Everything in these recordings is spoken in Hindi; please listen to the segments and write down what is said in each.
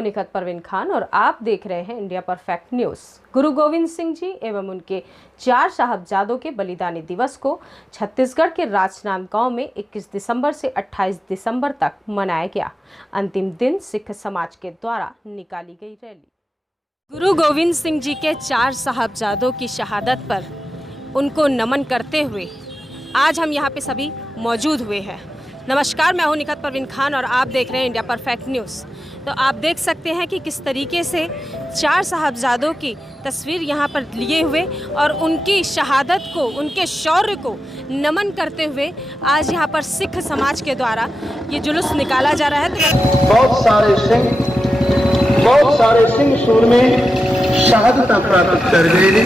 हूं निखत परवीन खान और आप देख रहे हैं इंडिया परफेक्ट न्यूज। गुरु गोविंद सिंह जी एवं उनके 4 साहबजादों के बलिदानी दिवस को छत्तीसगढ़ के राजनांदगांव में 21 दिसंबर से 28 दिसंबर तक मनाया गया। अंतिम दिन सिख समाज के द्वारा निकाली गई रैली। गुरु गोविंद सिंह जी के 4 साहबजादों की शहादत पर उनको नमन करते हुए आज हम यहाँ पे सभी मौजूद हुए हैं। नमस्कार, मैं हूं निखत परवीन खान और आप देख रहे हैं इंडिया परफेक्ट न्यूज़। तो आप देख सकते हैं कि किस तरीके से 4 साहबजादों की तस्वीर यहाँ पर लिए हुए और उनकी शहादत को, उनके शौर्य को नमन करते हुए आज यहाँ पर सिख समाज के द्वारा ये जुलूस निकाला जा रहा है। बहुत सारे सिंह सूरमे शहादत प्राप्त कर गए।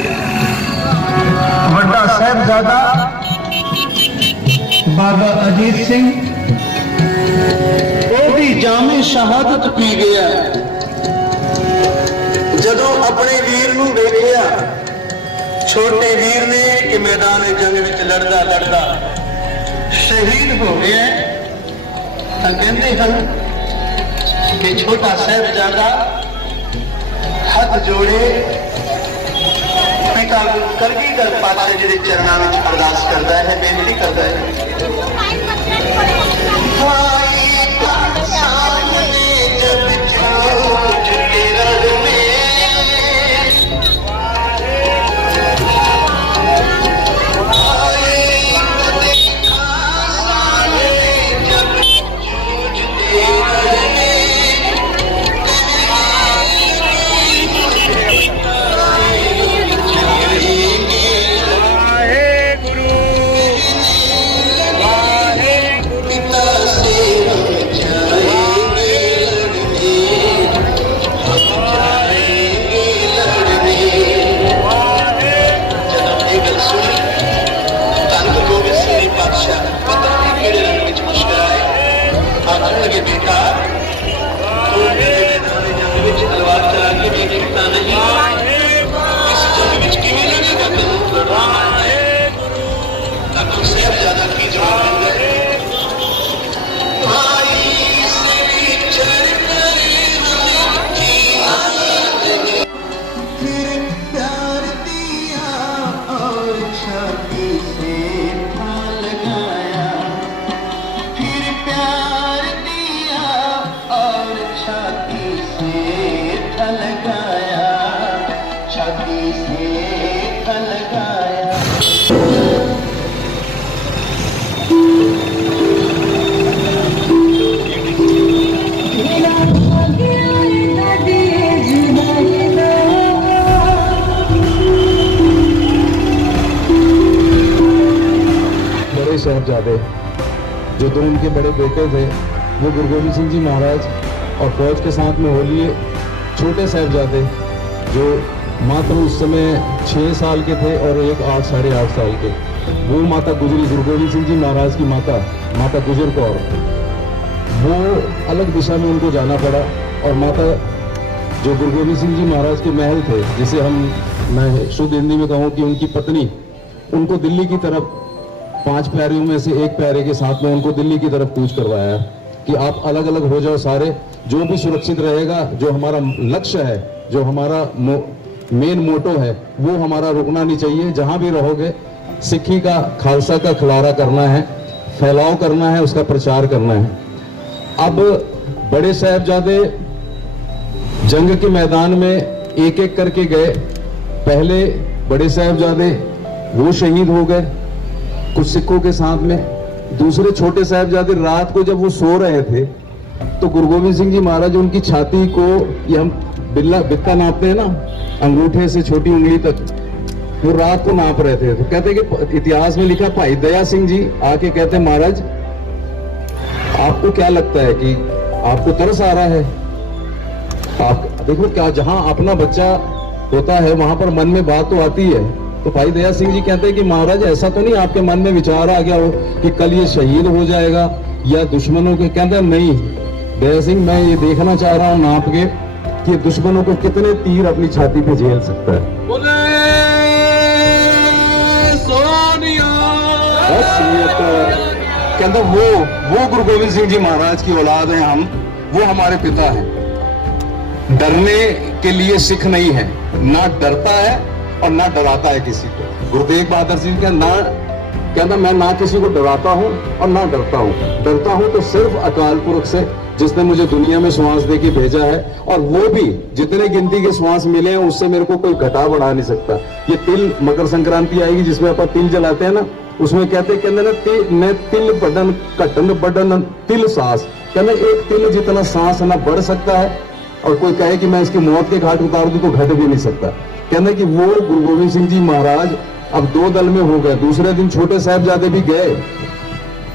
बड़ा साहबजादा बाबा अजीत सिंह ओदी जामे शहादत पी गया। जदों अपने वीर नूं वेखिया, छोटे वीर ने कि मैदान जंग विच लड़दा लड़दा शहीद हो गया, तां कहंदे हन कि छोटा साहबजादा हाथ जोड़े पिता कलगीधर पातशाह जी के चरणों में अरदास करता है, बेनती करता है। साहबजादे जो 2 उनके बड़े बेटे थे वो गुरु गोविंद सिंह जी महाराज और फौज के साथ में हो लिए। छोटे साहबजादे जो मात्र उस समय 6 साल के थे और एक 8 साढ़े 8 साल के, वो माता गुजरी, गुरु गोविंद सिंह जी महाराज की माता गुजर कौर, वो अलग दिशा में उनको जाना पड़ा। और माता जो गुरु गोविंद सिंह जी महाराज के महल थे, जिसे मैं शुद्ध हिंदी में कहूँ कि उनकी पत्नी, उनको दिल्ली की तरफ 5 प्यारियों में से एक प्यारे के साथ में उनको दिल्ली की तरफ कूच करवाया कि आप अलग अलग हो जाओ सारे, जो भी सुरक्षित रहेगा, जो हमारा लक्ष्य है, जो हमारा मेन मोटो है, वो हमारा रुकना नहीं चाहिए। जहां भी रहोगे सिक्खी का, खालसा का खिलारा करना है, फैलाव करना है, उसका प्रचार करना है। अब बड़े साहबजादे जंग के मैदान में एक एक करके गए। पहले बड़े साहबजादे वो शहीद हो गए कुछ सिखों के साथ में। दूसरे छोटे साहबजादे रात को जब वो सो रहे थे तो गुरु गोविंद सिंह जी महाराज उनकी छाती को, ये हम बित्ता नापते हैं ना, अंगूठे से छोटी उंगली तक, वो रात को नाप रहे थे। तो कहते कि इतिहास में लिखा, भाई दया सिंह जी आके कहते, महाराज आपको क्या लगता है कि आपको तरस आ रहा है? आप देखो क्या, जहां अपना बच्चा होता है वहां पर मन में बात तो आती है। तो भाई दया सिंह जी कहते हैं कि महाराज ऐसा तो नहीं आपके मन में विचार आ गया हो कि कल ये शहीद हो जाएगा या दुश्मनों के? कहते नहीं दया सिंह, मैं ये देखना चाह रहा हूं नाप के कि दुश्मनों को कितने तीर अपनी छाती पे झेल सकता है। बोले सोनिया। कहता वो गुरु गोविंद सिंह जी महाराज की औलाद हैं हम, वो हमारे पिता हैं। डरने के लिए सिख नहीं है, ना डरता है और ना डराता है किसी को। गुरु तेग बहादुर सिंह का ना कहना, मैं ना किसी को डराता हूं और ना डरता हूं तो सिर्फ अकाल पुरख से, जिसने मुझे दुनिया में श्वास दे के भेजा है, और वो भी जितने गिनती के श्वास मिले हैं उससे मेरे को कोई घटा बढ़ा नहीं सकता। ये तिल, मकर संक्रांति आएगी जिसमें अपन तिल जलाते हैं ना, उसमें कहते ना मैं तिल बढ़न घटन बढ़न तिल सांस, कहना एक तिल जितना सांस ना बढ़ सकता है, और कोई कहे कि मैं इसकी मौत के घाट उतार दूं तो घट भी नहीं सकता। कहना कि वो गुरु गोविंद सिंह जी महाराज अब दो दल में हो गए। दूसरे दिन छोटे साहिबजादे भी गए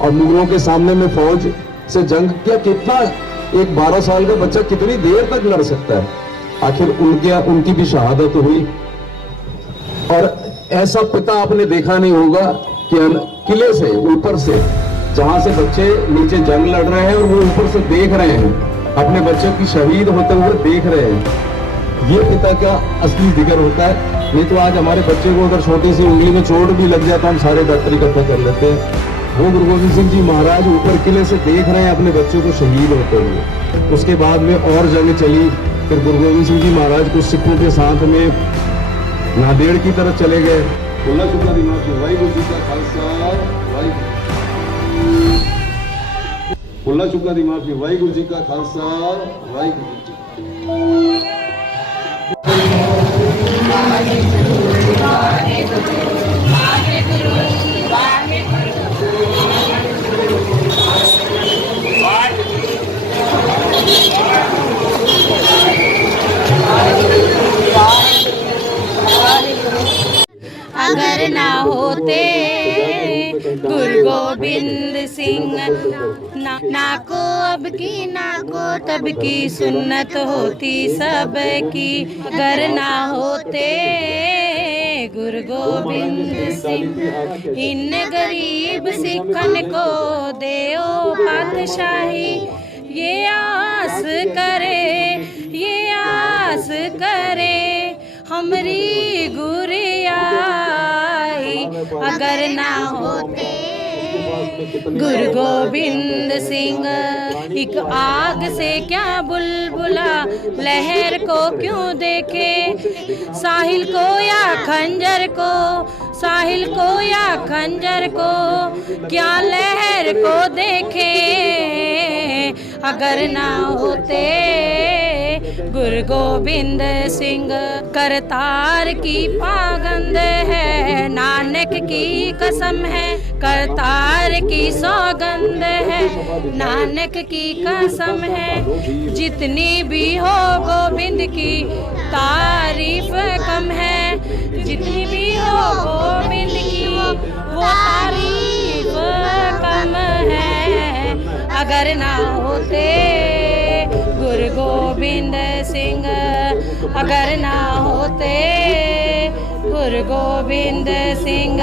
और मुगलों के सामने में फौज से जंग किया। कितना एक 12 साल का बच्चा कितनी देर तक लड़ सकता है? आखिर उनकी भी शहादत हुई। और ऐसा पिता आपने देखा नहीं होगा कि किले से ऊपर से, जहां से बच्चे नीचे जंग लड़ रहे हैं और वो ऊपर से देख रहे हैं, अपने बच्चों की शहीद होते हुए देख रहे हैं, ये पिता का असली जिक्र होता है। नहीं तो आज हमारे बच्चे को अगर छोटी सी उंगली में चोट भी लग जाता, हम सारे डॉक्टर इकट्ठा कर लेते हैं। वो गुरु गोविंद सिंह जी महाराज ऊपर किले से देख रहे हैं अपने बच्चों को शहीद होते हुए। उसके बाद में और जंग चली, फिर गुरु गोविंद सिंह जी महाराज को सिखों के साथ में नांदेड़ की तरफ चले गए। वाहिगुरू जी का खालसा, खुला चुका दी माफी, वाहिगुरू जी का खालसा, वाहिगुरू जी की। अगर ना होते गुरु गोविंद सिंह, ना को अब की ना को तब की सुन्नत होती सबकी। अगर ना होते गुरु गोविंद सिंह, इन गरीब सिखन को देओ पातशाही। ये आस करे हमरी गुरियाई। अगर ना होते गुरु गोविंद सिंह, एक आग से क्या बुलबुला लहर को क्यों देखे, साहिल को या खंजर को, साहिल को या खंजर को, क्या लहर को देखे। अगर ना होते गुरु गोविंद सिंह, करतार की पागंद है, नानक की कसम है, करतार की सौगंध है, नानक की कसम है। जितनी भी हो गोविंद की तारीफ कम है, जितनी भी हो गोविंद की वो तारीफ कम है। अगर ना होते गुरु गोविंद सिंह, अगर ना होते गुरु गोविंद सिंह।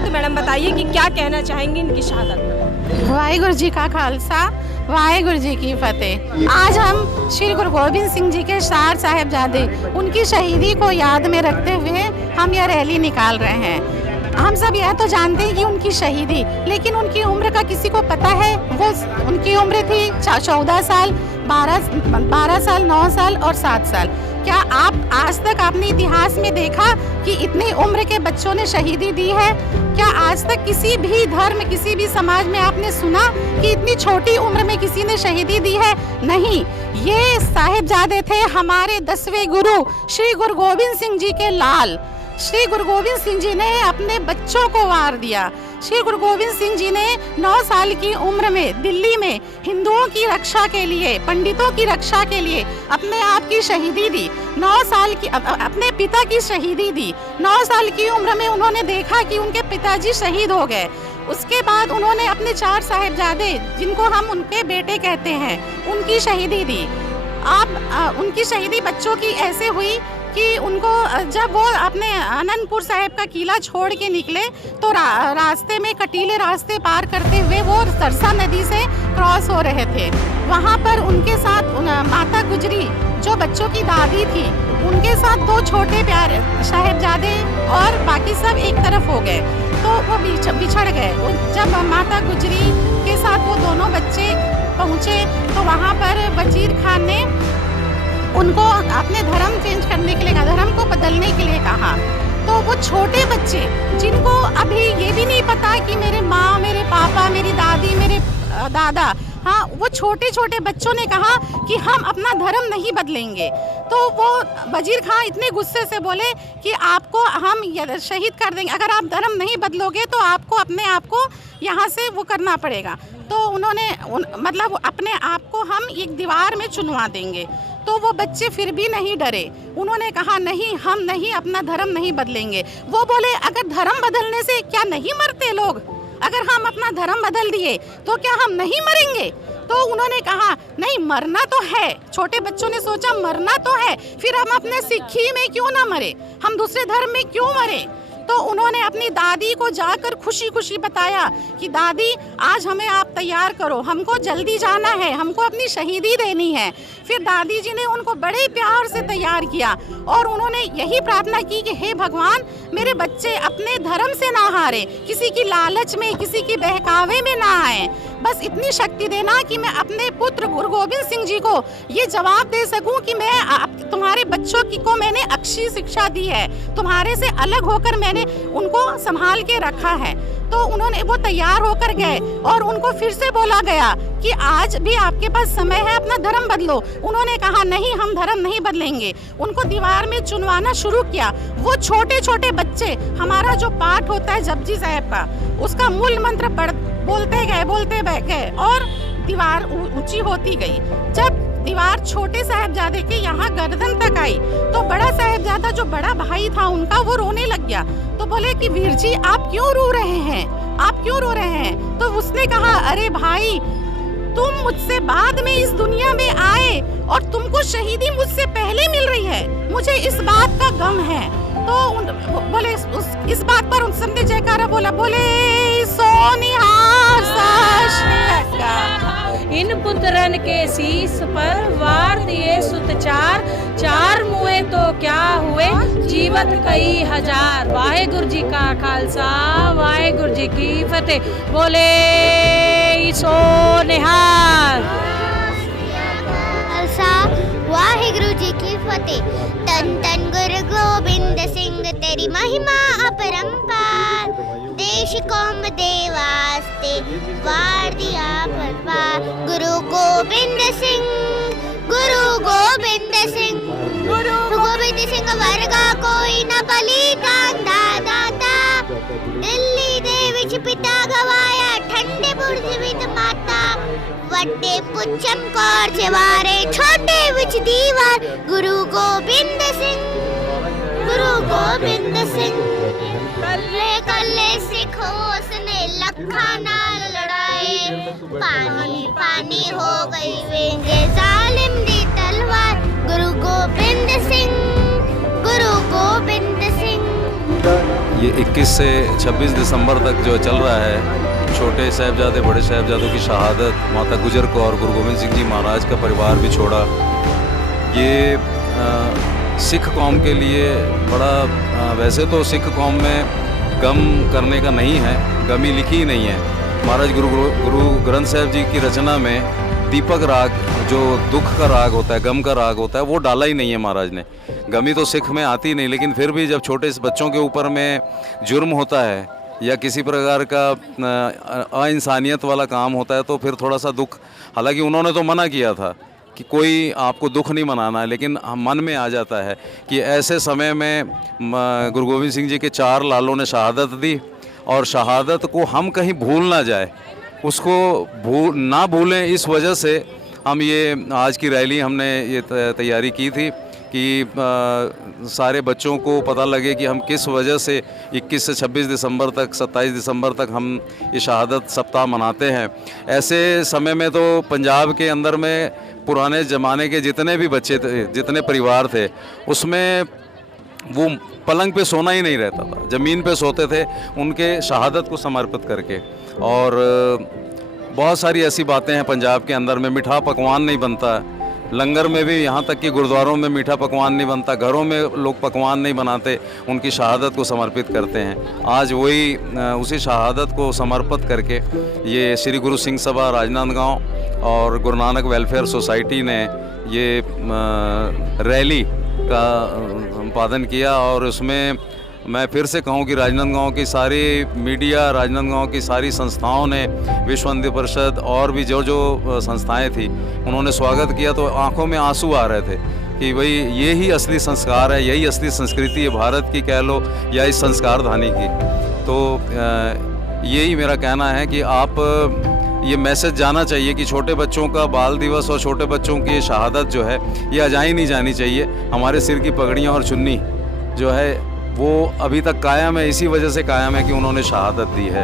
तो मैडम बताइए कि क्या कहना चाहेंगी इनकी शहादत? वाहिगुरु जी का खालसा, वाहिगुरु जी की फतेह। आज हम श्री गुरु गोविंद सिंह जी के 4 साहिबजादे, उनकी शहीदी को याद में रखते हुए हम यह रैली निकाल रहे हैं। हम सब यह तो जानते हैं कि उनकी शहीदी, लेकिन उनकी उम्र का किसी को पता है? वो उनकी उम्र थी 14 साल, 12 साल, 9 साल और 7 साल। क्या आप आज तक आपने इतिहास में देखा कि इतनी उम्र के बच्चों ने शहीदी दी है? क्या आज तक किसी भी धर्म, किसी भी समाज में आपने सुना कि इतनी छोटी उम्र में किसी ने शहीदी दी है? नहीं। ये साहिबजादे थे हमारे 10वें गुरु श्री गुरु गोविंद सिंह जी के लाल। श्री गुरु गोविंद सिंह जी ने अपने बच्चों को वार दिया। श्री गुरु गोविंद सिंह जी ने 9 साल की उम्र में दिल्ली में हिंदुओं की रक्षा के लिए, पंडितों की रक्षा के लिए अपने आप की शहीदी दी। 9 साल की अपने पिता की शहीदी दी। 9 साल की उम्र में उन्होंने देखा कि उनके पिताजी शहीद हो गए। उसके बाद उन्होंने अपने 4 साहिबजादे, जिनको हम उनके बेटे कहते हैं, उनकी शहीदी दी। उनकी शहीदी बच्चों की ऐसे हुई कि उनको जब वो अपने आनंदपुर साहिब का किला छोड़ के निकले तो रास्ते में कटीले रास्ते पार करते हुए वो सरसा नदी से क्रॉस हो रहे थे। वहाँ पर उनके साथ माता गुजरी, जो बच्चों की दादी थी, उनके साथ 2 छोटे प्यारे साहिबजादे और बाकी सब एक तरफ हो गए, तो वो बिछड़ गए। जब माता गुजरी के साथ वो दोनों बच्चे पहुँचे तो वहाँ पर वजीर खान ने उनको अपने धर्म चेंज करने के लिए कहा, धर्म को बदलने के लिए कहा। तो वो छोटे बच्चे जिनको अभी ये भी नहीं पता कि मेरे माँ, मेरे पापा, मेरी दादी, मेरे दादा, हाँ, वो छोटे छोटे बच्चों ने कहा कि हम अपना धर्म नहीं बदलेंगे। तो वो वजीर खां इतने गुस्से से बोले कि आपको हम शहीद कर देंगे, अगर आप धर्म नहीं बदलोगे तो आपको अपने आप को यहाँ से वो करना पड़ेगा। तो उन्होंने मतलब अपने आप को हम एक दीवार में चुनवा देंगे। तो वो बच्चे फिर भी नहीं डरे, उन्होंने कहा नहीं, हम नहीं, अपना धर्म नहीं बदलेंगे। वो बोले अगर धर्म बदलने से क्या नहीं मरते लोग, अगर हम अपना धर्म बदल दिए तो क्या हम नहीं मरेंगे? तो उन्होंने कहा नहीं, मरना तो है। छोटे बच्चों ने सोचा मरना तो है, फिर हम अपने सिक्खी में क्यों ना मरे, हम दूसरे धर्म में क्यों मरे? तो उन्होंने अपनी दादी को जाकर खुशी खुशी बताया कि दादी आज हमें आप तैयार करो, हमको जल्दी जाना है, हमको अपनी शहीदी देनी है। फिर दादी जी ने उनको बड़े प्यार से तैयार किया और उन्होंने यही प्रार्थना की कि हे भगवान, मेरे बच्चे अपने धर्म से ना हारे, किसी की लालच में, किसी की बहकावे में ना आए, बस इतनी शक्ति देना कि मैं अपने पुत्र गुरु गोविंद सिंह जी को ये जवाब दे सकूं कि मैं तुम्हारे बच्चों की को मैंने अच्छी शिक्षा दी है, तुम्हारे से अलग होकर मैंने उनको संभाल के रखा है। तो उन्होंने वो तैयार होकर गए और उनको फिर से बोला गया कि आज भी आपके पास समय है, अपना धर्म बदलो। उन्होंने कहा नहीं, हम धर्म नहीं बदलेंगे। उनको दीवार में चुनवाना शुरू किया। वो छोटे छोटे बच्चे, हमारा जो पाठ होता है जपजी साहब का, उसका मूल मंत्र बोलते गए और दीवार ऊंची होती गई। जब दीवार छोटे साहिबजादे के यहाँ गर्दन तक आई तो बड़ा साहिबजादा जो बड़ा भाई था उनका, वो रोने लग गया। तो बोले कि वीर जी आप क्यों रो रहे हैं, आप क्यों रो रहे हैं? तो उसने कहा अरे भाई, तुम मुझसे बाद में इस दुनिया में आए और तुमको शहीदी मुझसे पहले मिल रही है, मुझे इस बात का गम है। तो बोले इस बात पर उन सबने जयकारा बोला, बोले सोनिहार इन पुत्रन के शीश पर वार दिए सुत चार, चार मुए तो क्या हुए जीवत कई हजार। वाहेगुरु जी का खालसा, वाहेगुरु जी की फतेह। बोले सो निहाल। खालसा, वाहेगुरु जी की फतेह। तन तन गुरु गोबिंद सिंह, तेरी महिमा अपरंपार, देश कौम दे वास्ते वार दिया परवार। गुरु गोबिंद सिंह, गुरु गोबिंद सिंह, गुरु गोबिंद सिंह वर्गा कोई न बलिदान दाता। दिल्ली दे विच पिता गवाया, ठंडे बुर्ज विच माता। वड्डे पुच्छम कौर चवारे, छोटे विच दीवार। गुरु गोबिंद सिंह, गुरु गोबिंद सिंह। कल्ले कल्ले सिख उसने लखा नाल लड़ाए, पानी पानी हो गई वेंगे जालिम दी तलवार। गुरु गोबिंद सिंह, गुरु गोबिंद सिंह। ये 21 से 26 दिसंबर तक जो चल रहा है, छोटे साहिबजादे बड़े साहिबजादों की शहादत, माता गुजर कौर, गुरु गोविंद सिंह जी महाराज का परिवार भी छोड़ा। ये सिख कौम के लिए बड़ा, वैसे तो सिख कौम में गम करने का नहीं है, गमी लिखी ही नहीं है। महाराज गुरु ग्रंथ साहिब जी की रचना में दीपक राग, जो दुख का राग होता है, गम का राग होता है, वो डाला ही नहीं है महाराज ने। गमी तो सिख में आती नहीं, लेकिन फिर भी जब छोटे बच्चों के ऊपर में जुर्म होता है या किसी प्रकार का अइंसानियत वाला काम होता है तो फिर थोड़ा सा दुख, हालांकि उन्होंने तो मना किया था कि कोई आपको दुख नहीं मनाना है, लेकिन मन में आ जाता है कि ऐसे समय में गुरु गोविंद सिंह जी के 4 लालों ने शहादत दी और शहादत को हम कहीं भूल ना जाए, उसको ना भूलें, इस वजह से हम ये आज की रैली हमने ये तैयारी की थी कि सारे बच्चों को पता लगे कि हम किस वजह से 21 से 26 दिसंबर तक, 27 दिसंबर तक हम ये शहादत सप्ताह मनाते हैं। ऐसे समय में तो पंजाब के अंदर में पुराने ज़माने के जितने भी बच्चे थे, जितने परिवार थे, उसमें वो पलंग पे सोना ही नहीं रहता था, ज़मीन पे सोते थे उनके शहादत को समर्पित करके। और बहुत सारी ऐसी बातें हैं पंजाब के अंदर में, मीठा पकवान नहीं बनता लंगर में भी, यहाँ तक कि गुरुद्वारों में मीठा पकवान नहीं बनता, घरों में लोग पकवान नहीं बनाते, उनकी शहादत को समर्पित करते हैं। आज वही उसी शहादत को समर्पित करके ये श्री गुरु सिंह सभा राजनांदगांव और गुरु नानक वेलफेयर सोसाइटी ने ये रैली का संपादन किया। और उसमें मैं फिर से कहूँ कि राजनांदगांव की सारी मीडिया, राजनांदगांव की सारी संस्थाओं ने, विश्व हिंदू परिषद और भी जो जो संस्थाएं थी, उन्होंने स्वागत किया। तो आंखों में आंसू आ रहे थे कि भाई यही असली संस्कार है, यही असली संस्कृति है भारत की कह लो या इस संस्कार धानी की। तो यही मेरा कहना है कि आप ये मैसेज जाना चाहिए कि छोटे बच्चों का बाल दिवस और छोटे बच्चों की शहादत जो है ये अजाई नहीं जानी चाहिए। हमारे सिर की पगड़ियाँ और चुन्नी जो है वो अभी तक कायम है, इसी वजह से कायम है कि उन्होंने शहादत दी है।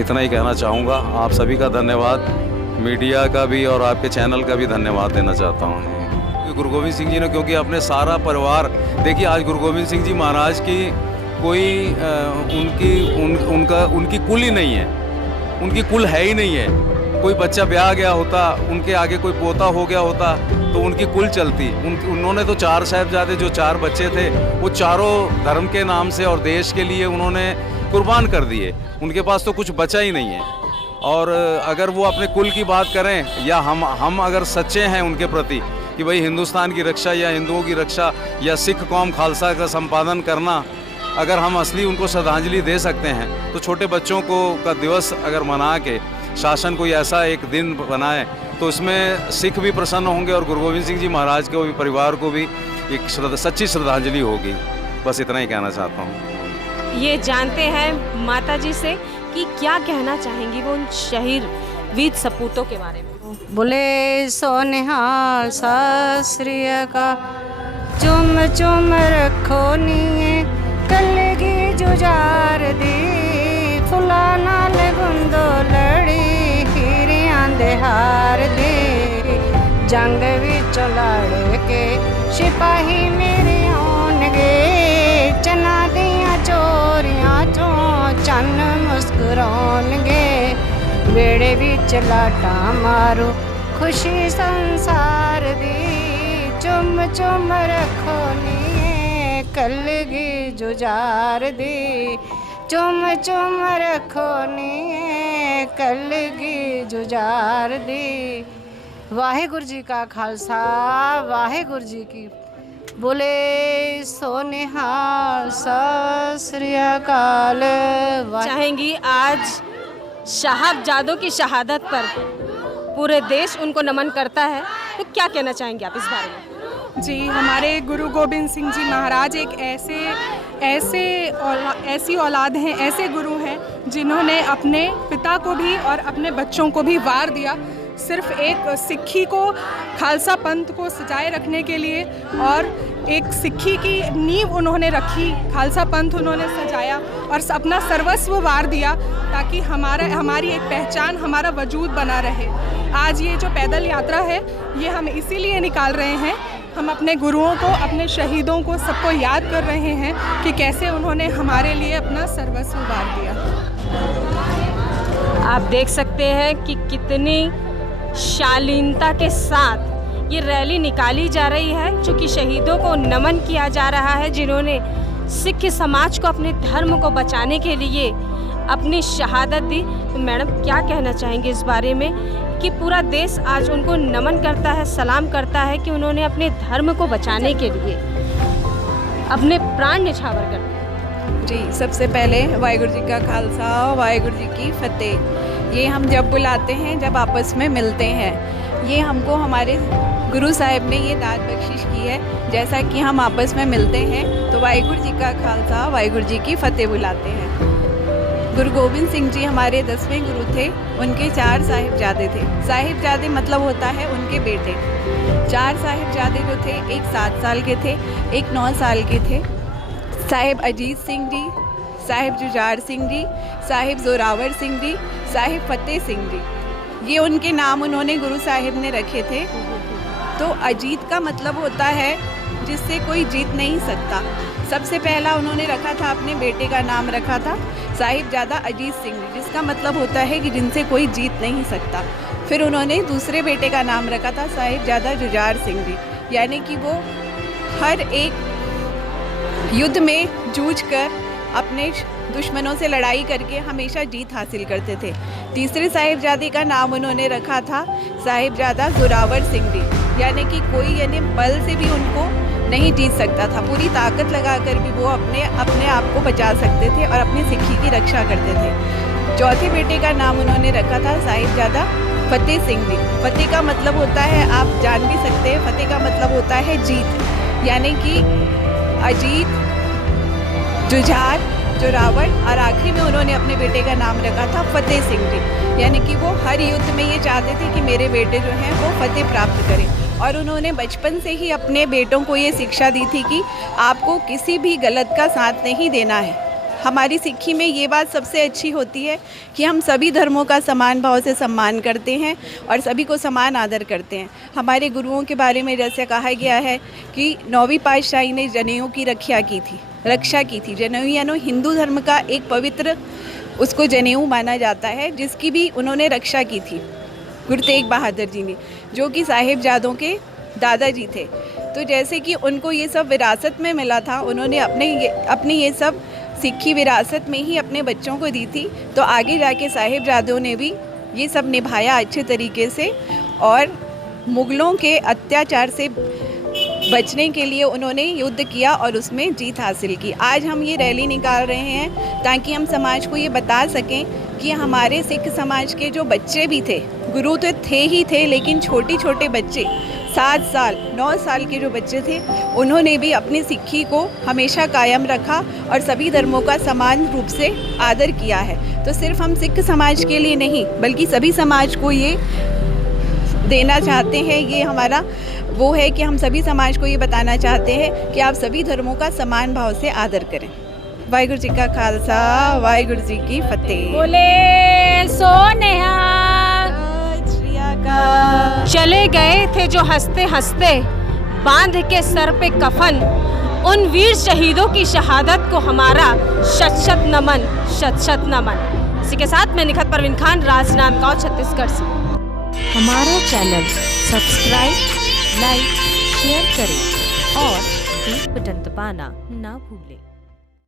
इतना ही कहना चाहूँगा। आप सभी का धन्यवाद, मीडिया का भी और आपके चैनल का भी धन्यवाद देना चाहता हूँ। गुरु गोविंद सिंह जी ने, क्योंकि अपने सारा परिवार, देखिए आज गुरु गोविंद सिंह जी महाराज की कोई उनकी कुल ही नहीं है, उनकी कुल है ही नहीं है। कोई बच्चा ब्याह गया होता, उनके आगे कोई पोता हो गया होता तो उनकी कुल चलती। उन्होंने तो 4 साहिबजादे, जो 4 बच्चे थे, वो चारों धर्म के नाम से और देश के लिए उन्होंने कुर्बान कर दिए। उनके पास तो कुछ बचा ही नहीं है। और अगर वो अपने कुल की बात करें या हम अगर सच्चे हैं उनके प्रति कि भाई हिंदुस्तान की रक्षा या हिंदुओं की रक्षा या सिख कौम खालसा का संपादन करना, अगर हम असली उनको श्रद्धांजलि दे सकते हैं तो छोटे बच्चों को का दिवस अगर मना के शासन कोई ऐसा एक दिन बनाए तो इसमें सिख भी प्रसन्न होंगे और गुरु गोविंद सिंह जी महाराज के भी परिवार को भी एक सच्ची श्रद्धांजलि होगी। बस इतना ही कहना चाहता हूँ। ये जानते हैं माता जी से कि क्या कहना चाहेंगी वो उन शहीद वीर सपूतों के बारे में। बोले सोनिहाल सासरिया का चुम चुम रखो नीए कलगी जुजार दी फुला नाल गुंदो लड़ी हीरियां दे हार दे जंग विच लड़ के सिपाही मेरे आउणगे चना दियां चोरियां चों चन्न मुस्कुराउणगे वेड़े विच लाटा मारो खुशी संसार दी चुम चुम रखो नीए कलगी जुजार दी चुम चुम रखो नीए कलगी जुजार दी। वाहेगुरु जी का खालसा, वाहेगुरु जी की बोले सोनिहाल सत श्री अकाल। चाहेंगी आज साहबजादों की शहादत पर पूरे देश उनको नमन करता है, तो क्या कहना चाहेंगे आप इस बारे में? जी, हमारे गुरु गोविंद सिंह जी महाराज एक ऐसी औलाद हैं, ऐसे गुरु हैं जिन्होंने अपने पिता को भी और अपने बच्चों को भी वार दिया, सिर्फ एक सिक्खी को, खालसा पंथ को सजाए रखने के लिए। और एक सिक्खी की नींव उन्होंने रखी, खालसा पंथ उन्होंने सजाया और अपना सर्वस्व वार दिया ताकि हमारी एक पहचान, हमारा वजूद बना रहे। आज ये जो पैदल यात्रा है ये हम इसीलिए निकाल रहे हैं, हम अपने गुरुओं को, अपने शहीदों को, सबको याद कर रहे हैं कि कैसे उन्होंने हमारे लिए अपना सर्वस्व वार दिया। आप देख सकते हैं कि कितनी शालीनता के साथ ये रैली निकाली जा रही है, चूँकि शहीदों को नमन किया जा रहा है जिन्होंने सिख समाज को, अपने धर्म को बचाने के लिए अपनी शहादत दी। तो मैडम क्या कहना चाहेंगे इस बारे में कि पूरा देश आज उनको नमन करता है, सलाम करता है कि उन्होंने अपने धर्म को बचाने के लिए अपने प्राण न्यौछावर कर दिए। जी, सबसे पहले वाहेगुरु जी का खालसा, वाहेगुरु जी की फतेह। ये हम जब बुलाते हैं, जब आपस में मिलते हैं, ये हमको हमारे गुरु साहिब ने ये दात बख्शिश की है। जैसा कि हम आपस में मिलते हैं तो वाहेगुरु जी का खालसा, वाहेगुरु जी की फतेह बुलाते हैं। गुरु गोविंद सिंह जी हमारे 10वें गुरु थे। उनके 4 साहिबजादे थे। साहिबजादे मतलब होता है उनके बेटे। 4 साहिबजादे जो थे, एक 7 साल के थे, एक 9 साल के थे। साहिब अजीत सिंह जी, साहिब जुझार सिंह जी, साहिब जोरावर सिंह जी, साहिब फतेह सिंह जी, ये उनके नाम उन्होंने गुरु साहिब ने रखे थे। तो अजीत का मतलब होता है जिससे कोई जीत नहीं सकता। सबसे पहला उन्होंने रखा था, अपने बेटे का नाम रखा था साहिबजादा अजीत सिंह जी, जिसका मतलब होता है कि जिनसे कोई जीत नहीं सकता। फिर उन्होंने दूसरे बेटे का नाम रखा था साहिबजादा जुझार सिंह जी, यानी कि वो हर एक युद्ध में जूझकर अपने दुश्मनों से लड़ाई करके हमेशा जीत हासिल करते थे। तीसरे साहिबजादे का नाम उन्होंने रखा था साहिबजादा जोरावर सिंह जी, यानी कि कोई यानी बल से भी उनको नहीं जीत सकता था, पूरी ताकत लगाकर भी वो अपने आप को बचा सकते थे और अपनी सिक्खी की रक्षा करते थे। चौथे बेटे का नाम उन्होंने रखा था साहिबजादा फतेह सिंह जी। फतेह का मतलब होता है, आप जान भी सकते हैं, फतेह का मतलब होता है जीत, यानी कि अजीत, जुझार, जोरावर और आखिरी में उन्होंने अपने बेटे का नाम रखा था फतेह सिंह जी, यानी कि वो हर युद्ध में ये चाहते थे कि मेरे बेटे जो हैं वो फतेह प्राप्त करें। और उन्होंने बचपन से ही अपने बेटों को ये शिक्षा दी थी कि आपको किसी भी गलत का साथ नहीं देना है। हमारी सिक्खी में ये बात सबसे अच्छी होती है कि हम सभी धर्मों का समान भाव से सम्मान करते हैं और सभी को समान आदर करते हैं। हमारे गुरुओं के बारे में जैसे कहा गया है कि 9वीं पातशाही ने जनेऊ की रक्षा की थी। जनेऊ यानी हिंदू धर्म का एक पवित्र, उसको जनेऊ माना जाता है, जिसकी भी उन्होंने रक्षा की थी गुरु तेग बहादुर जी ने, जो कि साहिबजादों के दादाजी थे। तो जैसे कि उनको ये सब विरासत में मिला था, उन्होंने अपनी ये सब सिक्खी विरासत में ही अपने बच्चों को दी थी, तो आगे जाके साहिबजादों ने भी ये सब निभाया अच्छे तरीके से और मुग़लों के अत्याचार से बचने के लिए उन्होंने युद्ध किया और उसमें जीत हासिल की। आज हम ये रैली निकाल रहे हैं ताकि हम समाज को ये बता सकें कि हमारे सिख समाज के जो बच्चे भी थे, गुरु तो थे ही थे, लेकिन छोटे बच्चे 7 साल 9 साल के जो बच्चे थे, उन्होंने भी अपनी सिक्खी को हमेशा कायम रखा और सभी धर्मों का समान रूप से आदर किया है। तो सिर्फ हम सिख समाज के लिए नहीं, बल्कि सभी समाज को ये देना चाहते हैं, ये हमारा वो है कि हम सभी समाज को ये बताना चाहते हैं कि आप सभी धर्मों का समान भाव से आदर करें। वाहिगुरु जी का खालसा, वाहिगुरु जी की फतेह। बोले सो निहाल। चले गए थे जो हंसते हंसते, बांध के सर पे कफन, उन वीर शहीदों की शहादत को हमारा शत शत नमन, शत शत नमन। इसी के साथ मैं निखत परवीन खान, राजनांदगांव, छत्तीसगढ़ से। हमारा चैनल सब्सक्राइब, लाइक, शेयर करें और बेल बटन दबाना ना भूलें।